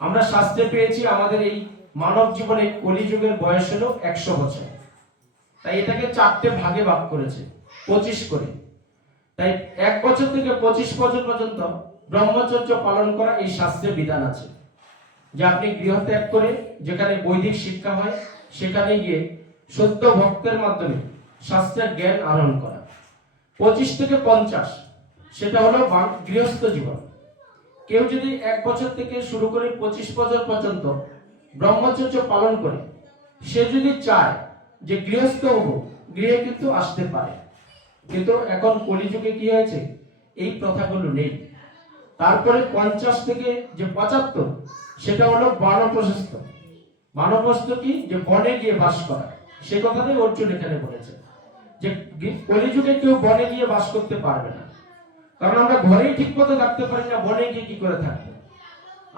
আমরা শাস্ত্রে পেয়েছি আমাদের এই মানব জীবনে কলিযুগের বয়স হলো একশো বছর। তাই এটাকে চারটে ভাগে ভাগ করেছে, পঁচিশ করে। তাই এক বছর থেকে পঁচিশ বছর পর্যন্ত ব্রহ্মচর্য পালন করা এই শাস্ত্রে বিধান আছে। যে আপনি গৃহ ত্যাগ করে যেখানে বৈদিক শিক্ষা হয়, সেখানে গিয়ে সত্য ভক্তের মাধ্যমে শাস্ত্রের জ্ঞান আহরণ করা। পঁচিশ থেকে পঞ্চাশ, সেটা হলো গৃহস্থ জীবন। কেউ যদি এক বছর থেকে শুরু করে পঁচিশ বছর পর্যন্ত ব্রহ্মচর্য পালন করে, সে যদি চায় যে গৃহস্থ হব, গৃহে কিন্তু আসতে পারে। কিন্তু এখন কলিযুগে কি হয়েছে? এই প্রথাগুলো নেই। তারপরে পঞ্চাশ থেকে যে পঁচাত্তর, সেটা হলো বানপ্রশস্ত। বানপ্রস্থ কি? যে বনে গিয়ে বাস করা। সে কথাটাই অর্জুন এখানে বলেছে যে কলিযুগে কেউ বনে গিয়ে বাস করতে পারবে না। কারণ আমরা ঘরেই ঠিক মতো থাকতে পারি না, বনে গিয়ে কি করে থাকব?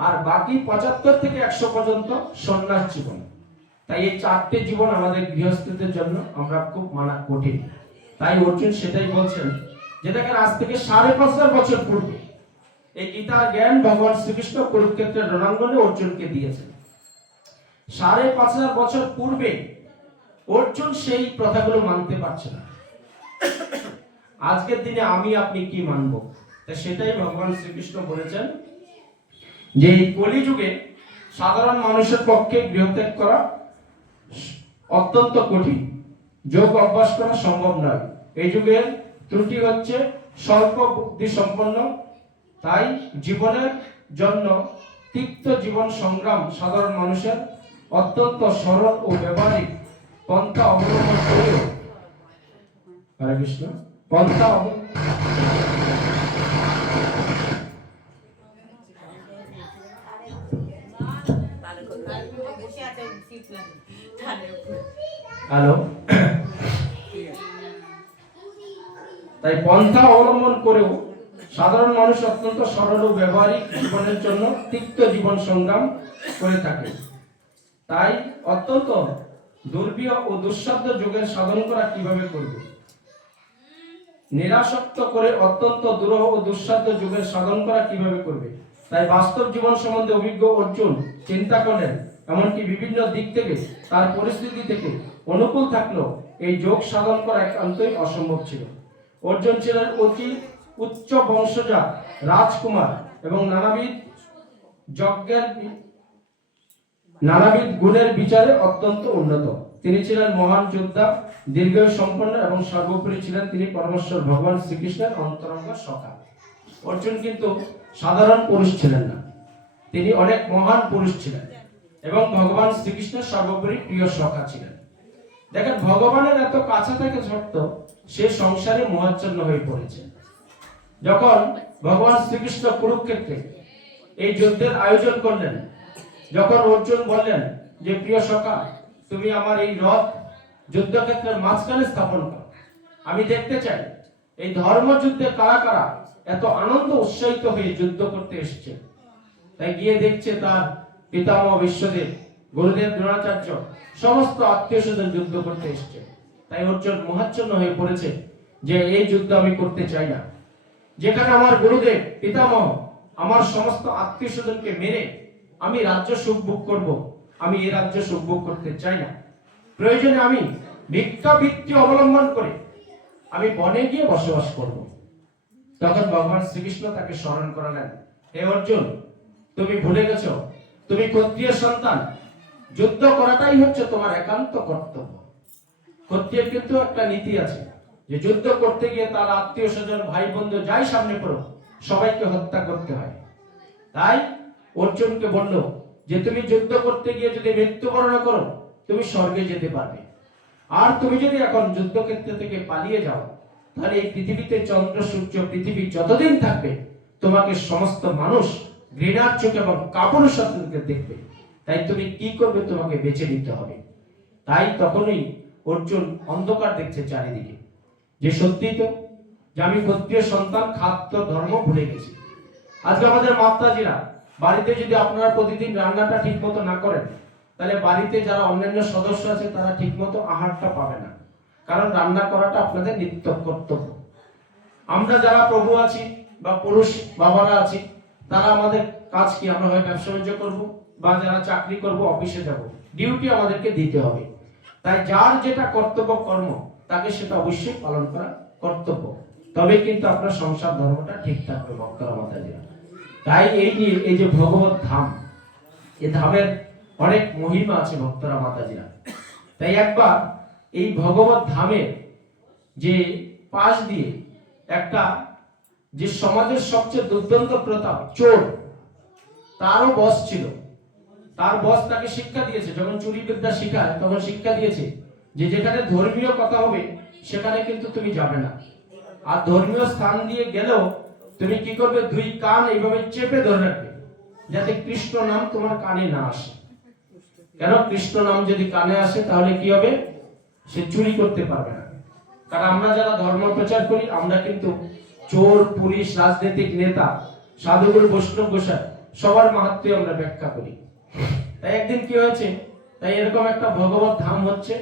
আর বাকি পঁচাত্তর থেকে একশো পর্যন্ত সন্ন্যাস জীবন। তাই এই চারটে জীবন আমাদের গৃহস্থদের জন্য আমরা খুব মানা কঠিন। তাই অর্জুন সেটাই বলছেন যে, দেখেন, আজ থেকে সাড়ে পাঁচ হাজার বছর পূর্বে এই গীতার জ্ঞান ভগবান শ্রীকৃষ্ণ কুরুক্ষেত্রের রণাঙ্গনে অর্জুনকে দিয়েছেন। সাড়ে পাঁচ হাজার বছর পূর্বে অর্জুন সেই প্রথাগুলো মানতে পারছে না। আজকের দিনে আমি, আপনি কি মানব? সেটাই ভগবান শ্রীকৃষ্ণ বলেছেন যে এই কলিযুগে সাধারণ মানুষের পক্ষে গৃহত্যাগ করা অত্যন্ত কঠিন। যোগ অভ্যাস করা সম্ভব নয়। এই যুগের ত্রুটি হচ্ছে স্বল্প বুদ্ধি সম্পন্ন। তাই জীবনের জন্য তিক্ত জীবন সংগ্রাম সাধারণ মানুষের অত্যন্ত সরল ও ব্যবহারিক পন্থা অবলম্বন করেও। হরে কৃষ্ণ। উপরে হ্যালো তাই পন্থা অবলম্বন করেও সাধারণ মানুষ অত্যন্ত সরল ও ব্যবহারিক জীবনের জন্য তিক্ত জীবন সংগ্রাম করে থাকে। তাই অত্যন্ত দুর্বিয় ও দুঃসাধ্য যুগের সাধন করা কীভাবে করবে? নিরাসক্ত করে অত্যন্ত দুরহ ও দুঃসাধ্য যুগের সাধন করা কীভাবে করবে? তাই বাস্তব জীবন সম্বন্ধে অভিজ্ঞ অর্জুন চিন্তা করেন এমনকি বিভিন্ন দিক থেকে, তার পরিস্থিতি থেকে অনুকূল থাকলেও এই যোগ সাধন করা একান্তই অসম্ভব ছিল। অর্জুন ছিলেন অতি উচ্চ বংশজা রাজকুমার এবং নানাবিধ যজ্ঞের, নানাবিধ গুণের বিচারে অত্যন্ত উন্নত। তিনি ছিলেন মহান যোদ্ধা, দীর্ঘায়ু সম্পন্ন এবং সর্বোপরি ছিলেন তিনি পরমেশ্বর ভগবান শ্রীকৃষ্ণের অন্তরঙ্গ সখা। অর্জুন কিন্তু সাধারণ পুরুষ ছিলেন না। তিনি অনেক মহান পুরুষ ছিলেন এবং ভগবান শ্রীকৃষ্ণের সর্বোপরি প্রিয় সখা ছিলেন। দেখেন, ভগবানের এত কাছে থেকে সত্ত্বেও সে সংসারে মোহাচ্ছন্ন হয়ে পড়েছে। যখন ভগবান শ্রীকৃষ্ণ কুরুক্ষেত্রে এই যুদ্ধের আয়োজন করলেন, যখন অর্জুন বললেন যে, প্রিয় সখা তুমি আমার এই রথ যুদ্ধক্ষেত্রের মাঝখানে স্থাপন করো। আমি দেখতে চাই, এই ধর্মযুদ্ধে কারা কারা এত আনন্দ উৎসাহিত হয়ে যুদ্ধ করতে এসেছে। তাই গিয়ে দেখছে তার পিতামহ বিশ্বদেব, গুরুদেব দ্রোণাচার্য, সমস্ত আত্মীয় স্বজন যুদ্ধ করতে এসেছে। তাই অর্জুন মহাচ্ছন্ন হয়ে পড়েছে যে এই যুদ্ধ আমি করতে চাই না। যেখানে আমার গুরুদেব, পিতামহ, আমার সমস্ত আত্মীয় স্বজনকে মেরে আমি রাজ্য সুখ ভোগ করব। আমি এ রাজ্য সুখ ভোগ করতে চাই না। প্রয়োজনে আমি ভিক্ষা ভিত্তি অবলম্বন করে আমি বনে গিয়ে বসবাস করব। তখন ভগবান শ্রীকৃষ্ণ তাকে স্মরণ করালেন, হে অর্জুন, তুমি ভুলে গেছো, তুমি ক্ষত্রিয় সন্তান। যুদ্ধ করাটাই হচ্ছে তোমার একান্ত কর্তব্য। ক্ষত্রিয়ের কিন্তু একটা নীতি আছে যে যুদ্ধ করতে গিয়ে তার আত্মীয় স্বজন ভাই বন্ধু যাই সামনে পড়ো সবাইকে হত্যা করতে হয়। তাই অর্জুনকে বলল যে তুমি যুদ্ধ করতে গিয়ে যদি মৃত্যুবরণ করো, তুমি স্বর্গে যেতে পারবে। আর তুমি যদি এখন যুদ্ধক্ষেত্র থেকে পালিয়ে যাও, তাহলে এই পৃথিবীতে চন্দ্র, সূর্য, পৃথিবী যতদিন থাকবে, তোমাকে সমস্ত মানুষ ঘৃণার চোখ এবং কাপড়ের সাথে দেখবে। তাই তুমি কি করবে তোমাকে বেছে নিতে হবে। তাই তখনই অর্জুন অন্ধকার দেখছে চারিদিকে। যে সত্যি তো, যে আমি ক্ষত্রিয় সন্তান, খাদ্য, ধর্ম ভুলে গেছি। আজকে আমাদের মাতাজিরা বাড়িতে যদি আপনারা প্রতিদিন রান্নাটা ঠিক মতো না করেন, তাহলে বাড়িতে যারা অন্যান্য সদস্য আছে, তারা ঠিক মতো আহারটা পাবে না। কারণ রান্না করাটা আপনাদের নিত্য কর্তব্য আমরা যারা প্রভু আছি বা পুরুষ বাবারা আছি, তারা আমাদের কাজ কি? আমরা হয় ব্যবসা বাণিজ্য করব বা যারা চাকরি করব, অফিসে যাব। ডিউটি আমাদেরকে দিতে হবে। তাই যার যেটা কর্তব্য কর্ম, তাকে সেটা অবশ্যই পালন করা কর্তব্য। তবে কিন্তু আপনার সংসার ধর্মটা ঠিক থাকবে ভক্তরা মাতাজিরা। তাই এই নিয়ে এই যে ভগবত ধাম এই ধামের অনেক মহিমা আছে ভক্তরা মাতাজিরা। তাই একবার এই ভগবত ধামের যে পাশ দিয়ে একটা যে সমাজের সবচেয়ে দুর্দান্ত প্রতাপ, চোর, তারও বস ছিল। তার বস তাকে শিক্ষা দিয়েছে, যখন চুরি বিদ্যা শিখায়, তখন শিক্ষা দিয়েছে যে যেখানে ধর্মীয় কথা হবে, সেখানে কিন্তু তুমি যাবে না। আর ধর্মীয় স্থান দিয়ে গেলেও তুমি কি করবে? দুই কান এইভাবে চেপে ধরে রাখবে, যাতে কৃষ্ণ নাম তোমার কানে না আসে। কেন? কৃষ্ণ নাম যদি কানে আসে, তাহলে কি হবে? সে চুরি করতে পারবে না। কারণ আমরা যারা ধর্ম প্রচার করি, আমরা কিন্তু চোর, পুলিশ, রাজনৈতিক নেতা, সাধুগুরু, বৈষ্ণব গোসাই, সবার মাহাত্ম আমরা ব্যাখ্যা করি। তাই একদিন কি হয়েছে? তাই এরকম একটা ভগবত ধাম হচ্ছে,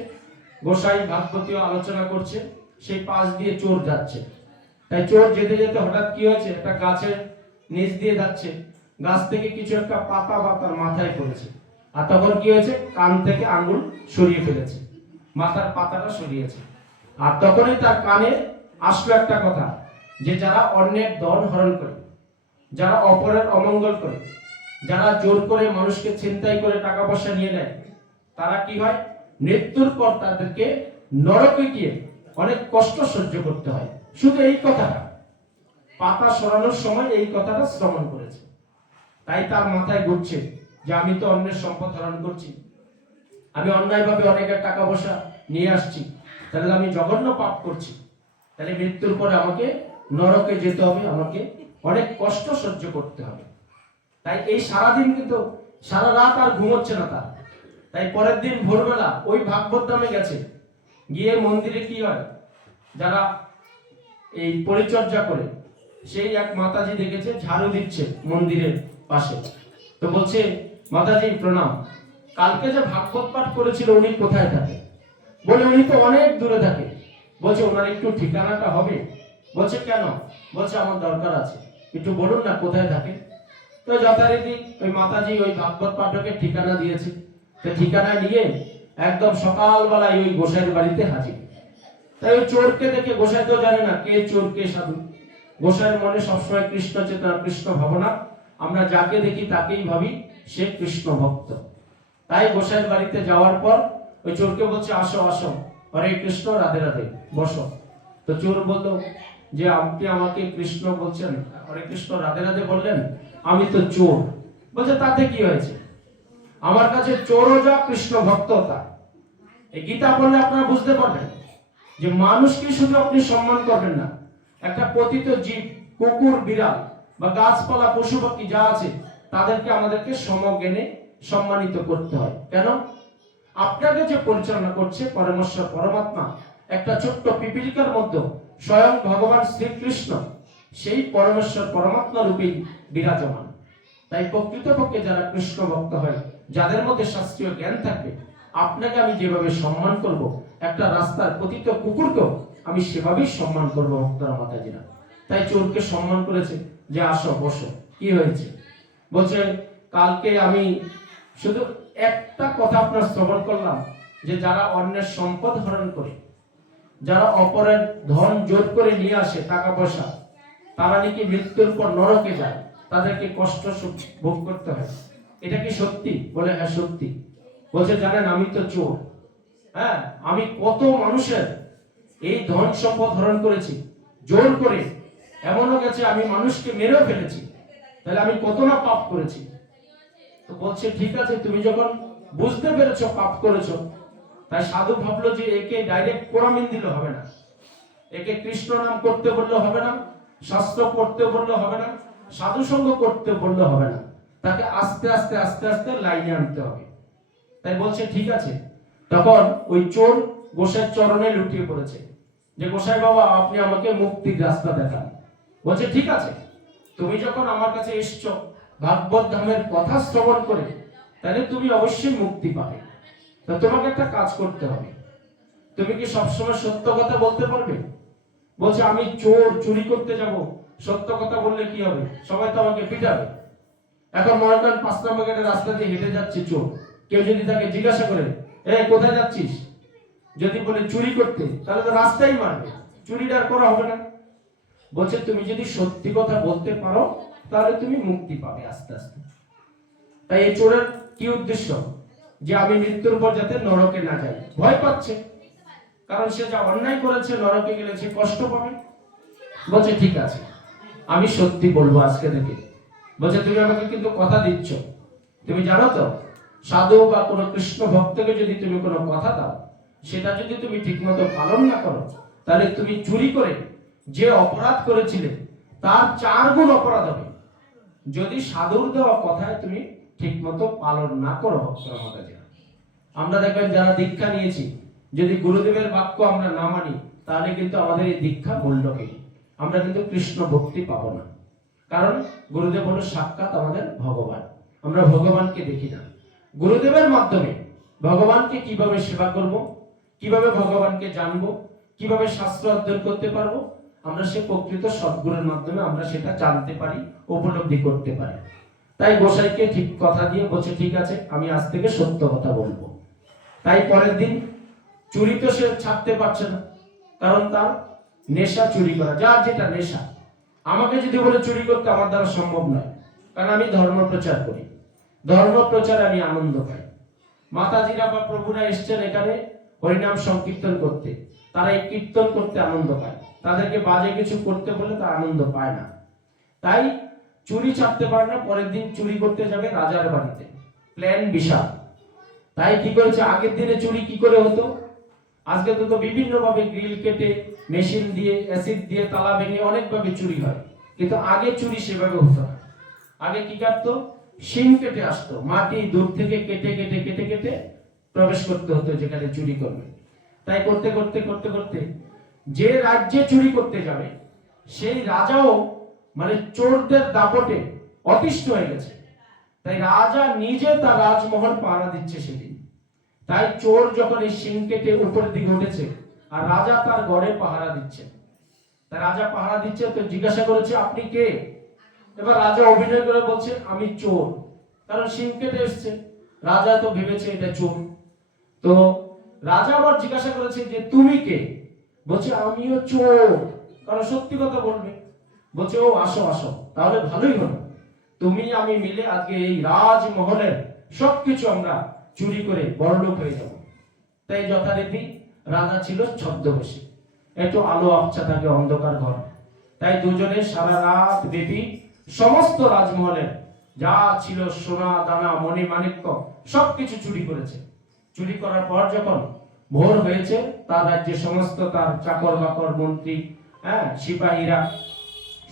গোসাই ভাগবতীয় আলোচনা করছে, সেই পাশ দিয়ে চোর যাচ্ছে। তাই চোর যেতে যেতে হঠাৎ কি হয়েছে? একটা গাছের নিচ দিয়ে যাচ্ছে। গাছ থেকে কিছু একটা পাতা বা তার মাথায় পড়েছে। আর তখন কি হয়েছে? কান থেকে আঙ্গুল সরিয়ে ফেলেছে। মাথার পাতাটা সরিয়েছে। আর তখনই তার কানে আসলো একটা কথা, যে যারা অন্যের দল হরণ করে, যারা অপরের অমঙ্গল করে, যারা জোর করে মানুষকে ছিনতাই করে টাকা পয়সা নিয়ে নেয়, তারা কি হয়? মৃত্যুর পর তাদেরকে নরকে গিয়ে অনেক কষ্ট সহ্য করতে হয়। শুধু এই কথাটা। পাতা সরানোর সময় এই কথাটা শ্রবণ করেছে। তাই তার মাথায় ঘুরছে যে আমি তো অন্যের সম্পদ হরণ করছি। আমি অন্যায়ভাবে অনেকের টাকা পয়সা নিয়ে আসছি। তাহলে আমি জঘন্য পাপ করছি। তাহলে মৃত্যুর পরে আমাকে নরকে যেতে হবে, আমাকে অনেক কষ্ট সহ্য করতে হবে। তাই এই সারাদিন কিন্তু সারা রাত আর ঘুমোচ্ছে না তার। তাই পরের দিন ভোরবেলা ওই ভাগবত ধামে গেছে। গিয়ে মন্দিরে কি হয়? যারা এই পরিচর্যা করে, সেই এক মাতাজি দেখেছে, ঝাড়ু দিচ্ছে মন্দিরের পাশে। তো বলছে, মাতাজি, প্রণাম। কালকে যে ভাগবত পাঠ করেছিল উনি কোথায় থাকে? বলে, উনি তো অনেক দূরে থাকে। বলছে, ওনার একটু ঠিকানাটা হবে? বলছে, কেন? বলছে, আমার দরকার আছে। একটু বলুন না, কোথায় থাকে? তো যথারীতি ওই মাতাজি ওই ভাগবত পাঠকের ঠিকানা দিয়েছে। তো ঠিকানা নিয়ে একদম সকালবেলায় ওই গোসাইয়ের বাড়িতে হাজির। তাই ওই চোরকে দেখে গোসাই তো জানে না কে চোর, কে সাধু। গোসাইয়ের মনে সবসময় কৃষ্ণ চেতনা, কৃষ্ণ ভাবনা। আমরা যাকে দেখি তাকেই ভাবি সে কৃষ্ণ ভক্ত। তাই গোসাইয়ের বাড়িতে যাওয়ার পর ওই চোরকে বলছে, আসো আসো। হরে কৃষ্ণ, রাধে রাধে। বসো। তো চোর বলতো যে আপনি আমাকে কৃষ্ণ বলছেন, হরে কৃষ্ণ, রাধে রাধে বললেন? আমি তো চোর। বলছে, তাতে কি হয়েছে? আমার কাছে চোরও যা কৃষ্ণ ভক্ত তা এই গীতা পড়লে আপনারা বুঝতে পারবেন যে মানুষকে শুধু আপনি সম্মান করবেন না, একটা পতিত জীব, কুকুর, বিড়াল বা গাছপালা, পশু পাখি যা আছে, তাদেরকে আমাদেরকে সমজ্ঞানে সম্মানিত করতে হয়। কেন? আপনাকে যে পরিচালনা করছে পরমেশ্বর পরমাত্মা, একটা ছোট্ট পিপিলিকার মধ্যে স্বয়ং ভগবান শ্রীকৃষ্ণ, সেই পরমেশ্বর, পরমাত্মা রূপেই বিরাজমান। তাই প্রকৃতপক্ষে যারা কৃষ্ণ ভক্ত হয় যাদের মধ্যে শাস্ত্রীয় জ্ঞান থাকবে, আপনাকে আমি যেভাবে সম্মান করব, একটা রাস্তার পতিত কুকুরকেও আমি সেভাবেই সম্মান করব ভক্তরা মাতাজিরা। তাই চোরকে সম্মান করেছে যে আসো, বসো। কি হয়েছে? বলছে, কালকে আমি শুধু একটা কথা আপনার শ্রবণ করলাম, যে যারা অন্যের সম্পদ হরণ করে, যারা অপরের ধন জোর করে নিয়ে আসে টাকা পয়সা তারা নাকি মৃত্যুর পর নরকে যায়। তাদেরকে কষ্ট ভোগ করতে হয়। এটা কি সত্যি? বলে হ্যাঁ সত্যি। বলছে, জানেন, আমি তো চোর। হ্যাঁ আমি কত মানুষের এই ধন সম্পদ হরণ করেছি, জোর করে। এমনও গেছে, আমি মানুষকে মেরেও ফেলেছি। তাহলে আমি কত না পাপ করেছি? তো বলছে, ঠিক আছে, তুমি যখন বুঝতে পেরেছ, পাপ করেছ, তাই সাধু ভাবলো যে একে ডাইরেক্ট কোরামিন দিলে হবে না। একে কৃষ্ণ নাম করতে বললে হবে না, শাস্ত্র পড়তে বললে হবে না সাধু সঙ্গ করতে বললে হবে না। তাকে আস্তে আস্তে আস্তে আস্তে লাইনে আনতে হবে। তাই বলছে, ঠিক আছে। তখন ওই চোর গোসাইয়ের চরণে লুটিয়ে পড়েছে। যে, গোসাই বাবা, আপনি আমাকে মুক্তির রাস্তা দেখান। বলছে, ঠিক আছে। তুমি যখন আমার কাছে এসছো ভাগবত ধামের কথা শ্রবণ করে, তাহলে তুমি অবশ্যই মুক্তি পাবে। তা তোমাকে একটা কাজ করতে হবে। তুমি কি সবসময় সত্য কথা বলতে পারবে? বলছে, আমি চোর, চুরি করতে যাব। সত্য কথা বললে কি হবে? সবাই তো আমাকে পিটাবে। এখন মনে করেন পাঁচ নম্বর গেটের রাস্তা দিয়ে হেঁটে যাচ্ছে চোর। কেউ যদি তাকে জিজ্ঞাসা করে, এ, কোথায় যাচ্ছিস? যদি বলে, চুরি করতে, তাহলে তো রাস্তাই মারবে। চুরিটা আর করা হবে না। বলছে, তুমি যদি সত্যি কথা বলতে পারো, তাহলে তুমি মুক্তি পাবে আস্তে আস্তে। তাই এই চোরের কি উদ্দেশ্য? যে আমি মৃত্যুর পর যাতে নরকে না যাই। ভয় পাচ্ছে। কারণ সে যা অন্যায় করেছে, নরকে গেলে সে কষ্ট পাবে। বলছে, ঠিক আছে। আমি সত্যি বলব আজকে থেকে। বলছে, তুমি আমাকে কিন্তু কথা দিচ্ছ। তুমি জানো তো, সাধু বা কোনো কৃষ্ণ ভক্তকে যদি তুমি কোনো কথা দাও, সেটা যদি তুমি ঠিকমতো পালন না করো, তাহলে তুমি চুরি করে যে অপরাধ করেছিলে, তার চার গুণ অপরাধ হবে। যদি সাধুর দেওয়া কথায় তুমি ঠিকমতো পালন না করো আমরা দেখবেন যারা দীক্ষা নিয়েছি, যদি গুরুদেবের বাক্য আমরা না মানি, তাহলে কিন্তু আমাদের এই দীক্ষা মূল্যহীন। আমরা কিন্তু কৃষ্ণ ভক্তি পাবো না। কারণ গুরুদেব হলো সাক্ষাৎ আমাদের ভগবান। আমরা ভগবানকে দেখি না। গুরুদেবের মাধ্যমে ভগবানকে কীভাবে সেবা করব, কীভাবে ভগবানকে জানব, কীভাবে শাস্ত্র অধ্যয়ন করতে পারব, আমরা সে প্রকৃত সদ্গুরুর মাধ্যমে আমরা সেটা জানতে পারি, উপলব্ধি করতে পারি। তাই গোসাইকে ঠিক কথা দিয়ে বলছে, ঠিক আছে, আমি আজ থেকে সত্য কথা বলব। তাই পরের দিন চুরি তো সে ছাড়তে পারছে না, কারণ তার নেশা চুরি করা, যার যেটা নেশা আমাকে যদি বলে চুরি করতে আমার দ্বারা সম্ভব নয়, কারণ আমি ধর্ম প্রচার করি। ধর্ম প্রচারে আমি আনন্দ পাই। মাতাজিরা বা প্রভুরা এসছেন এখানে হরিনাম সংকীর্তন করতে। তারা এই কীর্তন করতে আনন্দ পায়। তাদেরকে বাজে কিছু করতে বলে তা আনন্দ পায় না। তাই চুরি ছাড়তে পারে না, পরের দিন চুরি করতে যাবে রাজার বাড়িতে। প্ল্যান বিশাল। তাই কি করেছে? আগের দিনে চুরি কি করে হতো? আজকে তো বিভিন্ন ভাবে গ্রিল কেটে মেশিন দিয়ে, অ্যাসিড দিয়ে তালা ভেঙে অনেক ভাবে চুরি হয়। কিন্তু আগে চুরি সেভাবে হতো না। আগে কি কাটতো? শিং কেটে আসতো। মাটি দূর থেকে কেটে কেটে কেটে কেটে প্রবেশ করতে হতো যেখানে চুরি করবে। তাই করতে করতে করতে করতে যে রাজ্যে চুরি করতে যাবে, সেই রাজাও মানে চোরদের দাপটে অতিষ্ঠ হয়ে গেছে। তাই রাজা নিজে তার রাজমহল পাহারা দিচ্ছে সেদিন। তাই চোর যখন এই সিং কেটে উপরের দিকে উঠেছে আর রাজা তার গড়ে পাহারা দিচ্ছে। তাই রাজা পাহারা দিচ্ছে, তো জিজ্ঞাসা করেছে, আপনি কে? এবার রাজা অভিনয় করে বলছে, আমি চোর। কারণ সিং কেটে এসছে। রাজা তো ভেবেছে এটা চোর। তো রাজা আবার জিজ্ঞাসা করেছে যে, তুমি কে? বলছে, আমিও চোর। কারণ সত্যি কথা বলবে। বলছে, ও, আসো আসো, তাহলে ভালোই হলো। তুমি, আমি মিলে আজকে এই রাজমহলের সবকিছু আমরা চুরি করে বড়লোক হয়ে যাব। তাই যথারীতি রাজা ছিল ছদ্মবেশী। একটু আলো আবছা থাকে অন্ধকার ঘর। তাই দুজনে সারা রাত ব্যাপী সমস্ত রাজমহলের যা ছিল সোনা, দানা, মণি, মাণিক্য, সবকিছু চুরি করেছে। চুরি করার পর যখন ভোর হয়েছে, তার রাজ্যে সমস্ত তার চাকর বাকর মন্ত্রী হ্যাঁ সিপাহীরা,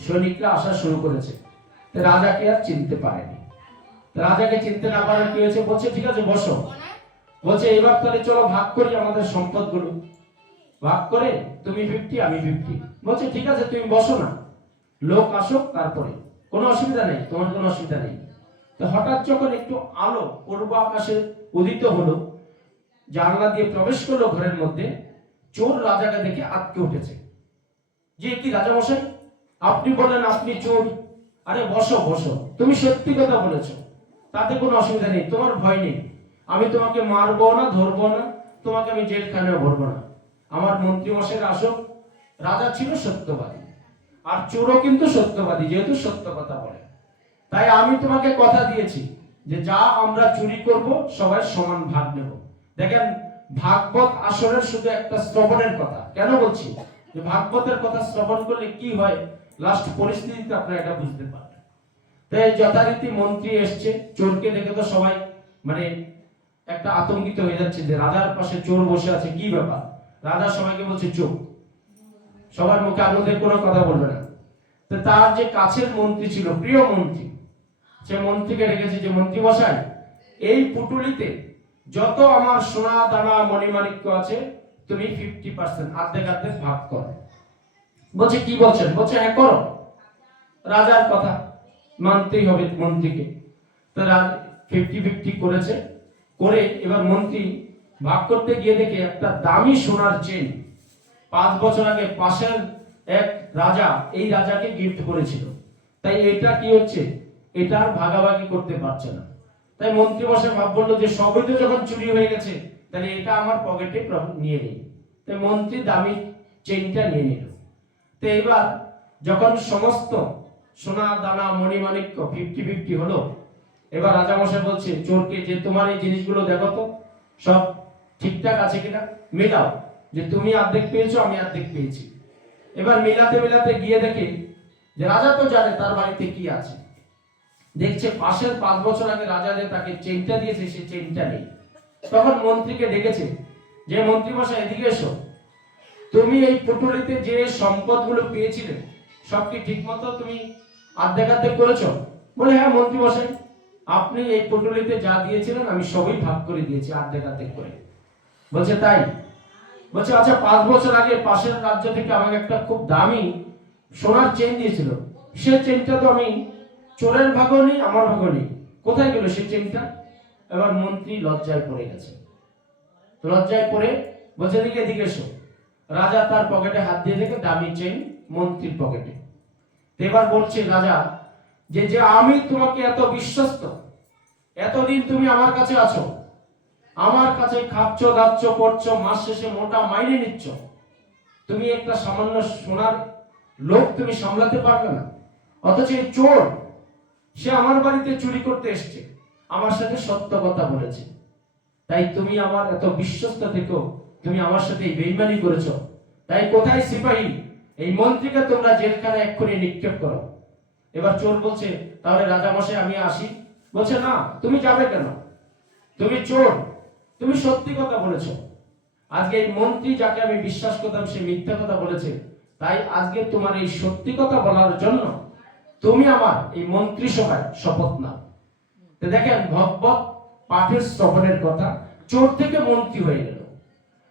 সৈনিকরা আসা শুরু করেছে। রাজাকে আর চিনতে পারেনি। রাজাকে চিনতে না পারার কি হয়েছে? বলছে, ঠিক আছে, বসো। বলছে এবার তাহলে চলো, ভাগ করি আমাদের সম্পদ সম্পদগুলো। ভাগ করে? তুমি ফিফটি আমি ফিফটি বলছে, ঠিক আছে, তুমি বসো না। লোক আসুক তারপরে। কোনো অসুবিধা নেই, তোমার কোনো অসুবিধা নেই। তো হঠাৎ যখন একটু আলো পূর্ব আকাশে উদিত হলো, জানলা দিয়ে প্রবেশ করল ঘরের মধ্যে, চোর রাজাকে দেখে আটকে উঠেছে। যে কি রাজা মশাই আপনি বলেন আপনি চোর। আরে বসো বসো। তুমি সত্যি কথা বলেছ। তাতে কোনো অসুবিধা নেই, তোমার ভয় নেই। আমি তোমাকে মারবো না, ধরবো না, তোমাকে আমি জেলখানায় ভরবো না। আমার মন্ত্রী মশাই আসুক, রাজা ছিল সত্যবাদী, আর চোরও কিন্তু সত্যবাদী, যেহেতু সত্য কথা বলে। তাই আমি তোমাকে কথা দিয়েছি যে যা আমরা চুরি করব, সবাই সমান ভাগ নেব। দেখেন, ভাগবত আসরের শুধু একটা শ্রবণের কথা। কেন বলছি? যে ভাগবতের কথা শ্রবণ করলে কি হয়? লাস্ট পরিস্থিতিতে আপনারা এটা বুঝতে পারবেন। তাই যথারীতি মন্ত্রী এসছে, চোরকে দেখে তো সবাই মানে একটা আতঙ্কিত হয়ে যাচ্ছে যে রাজার পাশে চোর বসে আছে, কি ব্যাপার? রাজা সবাইকে বলছে চোর সবার মুখে আনন্দের কোনো কথা বলবে না। তো তার যে কাছের মন্ত্রী ছিল, প্রিয় মন্ত্রী, সে মন্ত্রীকে রেখেছে যে, মন্ত্রী বসায় এই পুটুলিতে যত আমার সোনা, দানা মণিমাণিক্য আছে, তুমি ফিফটি পার্সেন্ট অর্ধেক অর্ধেক ভাগ করো। বলছে, কি বলছেন? বলছে হ্যাঁ করো। রাজার কথা মানতেই হবে মন্ত্রীকে। তো ফিফটি ফিফটি করেছে। করে এবার মন্ত্রী ভাগ করতে গিয়ে দেখে একটা দামি সোনার চেন পাঁচ বছর আগে পাশের এক রাজা এই রাজাকে গিফট করেছিল। তাই এটা কি হচ্ছে? এটা আর ভাগাভাগি করতে পারছে না। তাই মন্ত্রী বসে ভাব বলল যে সবই তো যখন চুরি হয়ে গেছে, তাহলে এটা আমার পকেটে নিয়ে নিই। তাই মন্ত্রী দামি চেনটা নিয়ে নিল। তো এবার যখন সমস্ত সোনা, দানা, মণিমাণিক্য ফিফটি ফিফটি হলো এবার রাজামশাই বলছে, চোরকে যে তোমার এই জিনিসগুলো দেখো তো, সব ঠিকঠাক আছে কিনা? মেলাও। যে তুমি অর্ধেক পেয়েছ, আমি অর্ধেক পেয়েছি। এবার মেলাতে মেলাতে গিয়ে দেখে যে রাজা তো জানে তার বাড়িতে কি আছে। দেখছে পাশের পাঁচ বছর আগে রাজা যে তাকে চেনটা দিয়েছে, সে চেনটা নেই। তখন মন্ত্রীকে ডেকেছে, যে মন্ত্রী মশাই এদিকে এসো। তুমি এই পুটুলিতে যে সম্পদগুলো পেয়েছিলে, সব কি ঠিক মতো তুমি অর্ধেক অর্ধেক করেছ? বলে হ্যাঁ মন্ত্রী মশাই আপনি এই পুটুলিতে যা দিয়েছিলেন, আমি সবই ভাগ করে দিয়েছি অর্ধেক অর্ধেক করে। বলছে, তাই? বলছে আচ্ছা পাঁচ বছর আগে পাশের রাজ্য থেকে আমাকে একটা খুব দামি সোনার চেন দিয়েছিল। সে চেনটা তো আমি চোরের ভাগও নেই, আমার ভাগও নেই। কোথায় গেল সেই চেনটা এবার মন্ত্রী লজ্জায় পড়ে গেছে। লজ্জায় পড়ে বলছে দিকে এদিকে রাজা তার পকেটে হাত দিয়ে দেখে দামি চেন মন্ত্রীর পকেটে এবার বলছে, রাজা যে যে আমি তোমাকে এত বিশ্বস্ত, এতদিন তুমি আমার কাছে আছো, আমার কাছে খাচ্ছ, দাচ্ছ করছ মাস শেষে মোটা মাইনে নিচ্ছ, তুমি একটা সামান্য সোনার লোক তুমি সামলাতে পারবে না। অথচ এই চোর, সে আমার বাড়িতে চুরি করতে এসছে, আমার সাথে সত্য কথা বলেছে। তাই তুমি আমার এত বিশ্বস্ত থেকেও তুমি আমার সাথে বেইমানি করেছ। তাই কোথায় সিপাহী? এই মন্ত্রীকে তোমরা জেলখানে এক্ষুনি নিক্ষেপ করো। এবার চোর বলছে, তাহলে রাজামশাই আমি আসি। বলছে, না, তুমি যাবে কেন? তুমি চোর, তুমি সত্যি কথা বলেছ। আজকে এই মন্ত্রী যাকে আমি বিশ্বাস করতাম, সে মিথ্যা কথা বলেছে। তাই আজকে তোমার এই সত্যি কথা বলার জন্য তুমি আমার এই মন্ত্রী সভায় শপথ নাও। দেখেন, ভগবত পাঠের শ্রবণের কথা চোর থেকে মন্ত্রী হয়ে গেল।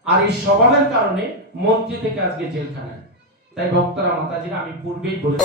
আর এই স্বভাবের কারণে মন্ত্রী থেকে আজকে জেলখানায় তাই ভক্তরা মাতাজিরা আমি পূর্বেই বলেছি